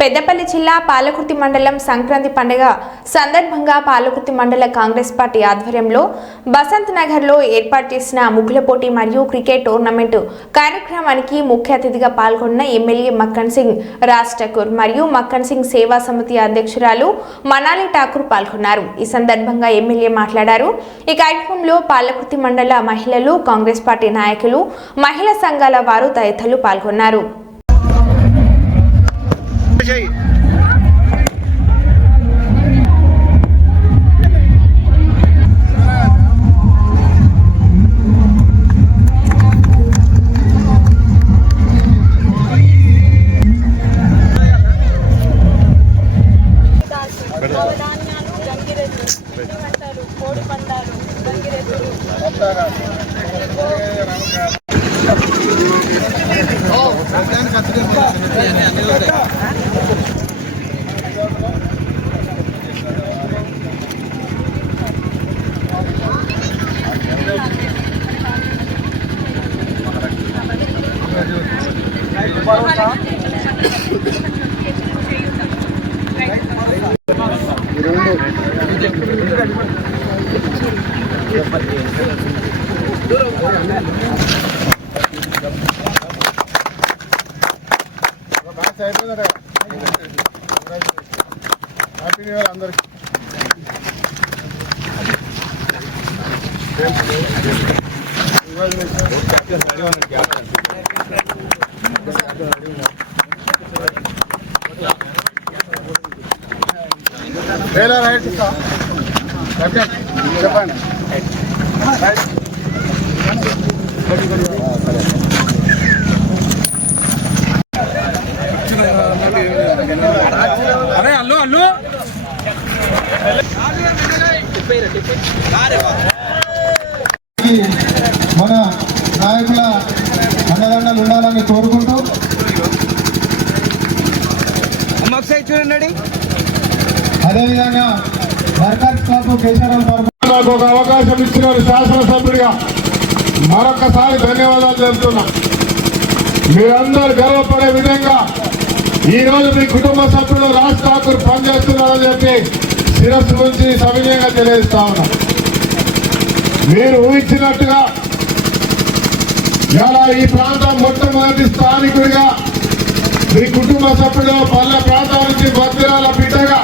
పెద్దపల్లి జిల్లా పాలకుర్తి మండలం సంక్రాంతి పండుగ సందర్భంగా పాలకుర్తి మండల కాంగ్రెస్ పార్టీ ఆధ్వర్యంలో బసంత్ నగర్లో ఏర్పాటు చేసిన ముగ్గుల పోటీ మరియు క్రికెట్ టోర్నమెంట్ కార్యక్రమానికి ముఖ్య అతిథిగా పాల్గొన్న ఎమ్మెల్యే మక్కన్ సింగ్ రాజ్ ఠాకూర్ మరియు మక్కన్ సింగ్ సేవా సమితి అధ్యక్షురాలు మనాలి ఠాకూర్ పాల్గొన్నారు। ఈ సందర్భంగా ఎమ్మెల్యే మాట్లాడారు। ఈ కార్యక్రమంలో పాలకుర్తి మండల మహిళలు, కాంగ్రెస్ పార్టీ నాయకులు, మహిళా సంఘాల వారు తదితరులు పాల్గొన్నారు। కోడి పందాలు, గంగిరెద్దులు, హ్యాపీ న్యూ ఇయర్ అందరికి। చెప్పండి అరే అల్లు అల్లు మన నాయకుల అండదండలు ఉండాలని కోరుకుంటూ చూడండి। అదేవిధంగా వర్కర్స్ క్లబ్ కేశవరావు నాకు ఒక అవకాశం ఇచ్చిన శాసనసభ్యుడిగా మరొకసారి ధన్యవాదాలు చెబుతున్నా। మీరందరూ గర్వపడే విధంగా ఈరోజు మీ కుటుంబ సభ్యులు రాజ్ ఠాకూర్ పనిచేస్తున్నారని చెప్పి శిరస్సు నుంచి సవినయంగా తెలియజేస్తా ఉన్నా। మీరు ఊహించినట్టుగా ఇలా ఈ ప్రాంతం మొట్టమొదటి స్థానికుడిగా మీ కుటుంబ సభ్యులు పల్లె ప్రాంతం నుంచి భద్రాల బిడ్డగా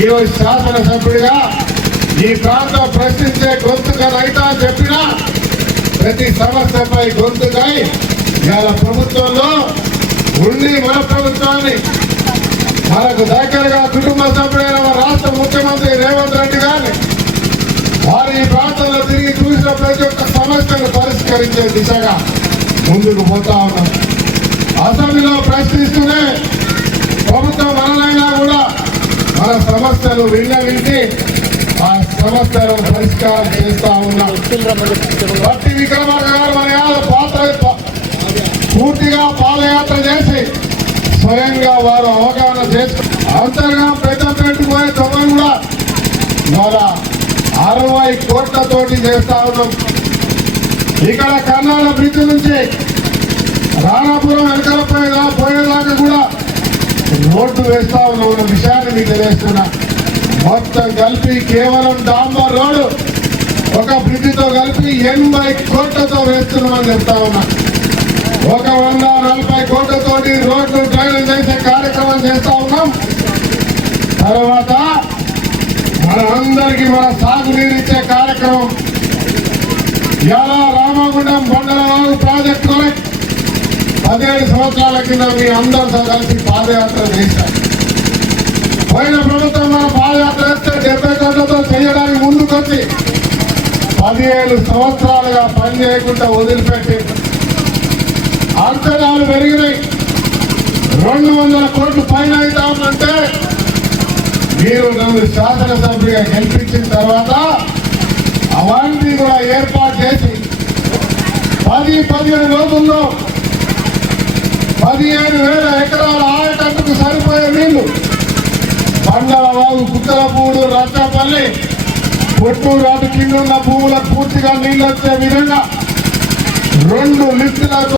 ఈరోజు శాసనసభ్యుడిగా ఈ ప్రాంతం ప్రశ్నించే గొంతుగా రైతా చెప్పినా ప్రతి సమస్యపై గొంతుకై ఇవాళ ప్రభుత్వంలో ఉండి మన ప్రభుత్వాన్ని మనకు దగ్గరగా కుటుంబ సభ్యుడైన రాష్ట్ర ముఖ్యమంత్రి రేవంత్ రెడ్డి గారిని వారు ఈ ప్రాంతంలో తిరిగి చూసిన ప్రతి ఒక్క సమస్యను పరిష్కరించే దిశగా ముందుకు పోతా ఉన్నాం। అసెంబ్లీలో ప్రశ్నిస్తూనే ప్రభుత్వం మనలైనా కూడా మన సమస్యలు విన్నవించి ఆ సమస్యలను పరిష్కారం చేస్తా ఉన్నాం। భట్టి విక్రమార్క గారు మన పాత్ర పూర్తిగా పాదయాత్ర చేసి స్వయంగా వారు అవగాహన చేసుకుని అంతర్గా పెద్దపేట పోయే తొమ్మిది కూడా మన 60 కోట్లతోటి చేస్తా ఉన్నాం। ఇక్కడ కర్ణాల బ్రిడ్జ్ నుంచి రాణాపురం వెనకాల పోయేదాకా కూడా రోడ్డు వేస్తా ఉన్న విషయాన్ని మీకు తెలియజేస్తున్నా। మొత్తం కలిపి కేవలం డాంబర్ రోడ్డు ఒక బ్రిడ్జితో కలిపి 80 కోట్లతో వేస్తున్నామని చెప్తా ఉన్నా। ఒక 140 కోట్లతోటి రోడ్లు డ్రైనేజ్ చేసే కార్యక్రమం చేస్తా ఉన్నాం। తర్వాత మన అందరికీ మన సాగునీరు ఇచ్చే కార్యక్రమం ఎలా రామగుండం బండలవాగు ప్రాజెక్టు 17 సంవత్సరాల కింద మీ అందరితో కలిసి పాదయాత్ర చేశారు। పోయిన ప్రభుత్వం మన పాదయాత్ర చేస్తే 70 కోట్లతో చేయడానికి ముందుకొచ్చి 17 సంవత్సరాలుగా పని చేయకుండా వదిలిపెట్టి అంచనాలు పెరిగినాయి। 200 కోట్లు పైన అవుతామంటే మీరు నన్ను శాసనసభ్యుడిగా గెలిపించిన తర్వాత అవన్నీ కూడా ఏర్పాటు చేసి 10-15 రోజుల్లో 15,000 ఎకరాల ఆయకట్టుకు సరిపోయే నీళ్లు బండలవాగు, కుక్కలపూడు, రచ్చపల్లి, పొట్టూరు అటు కింద ఉన్న భూములకు పూర్తిగా నీళ్ళు వచ్చే విధంగా 2 లిఫ్టులకు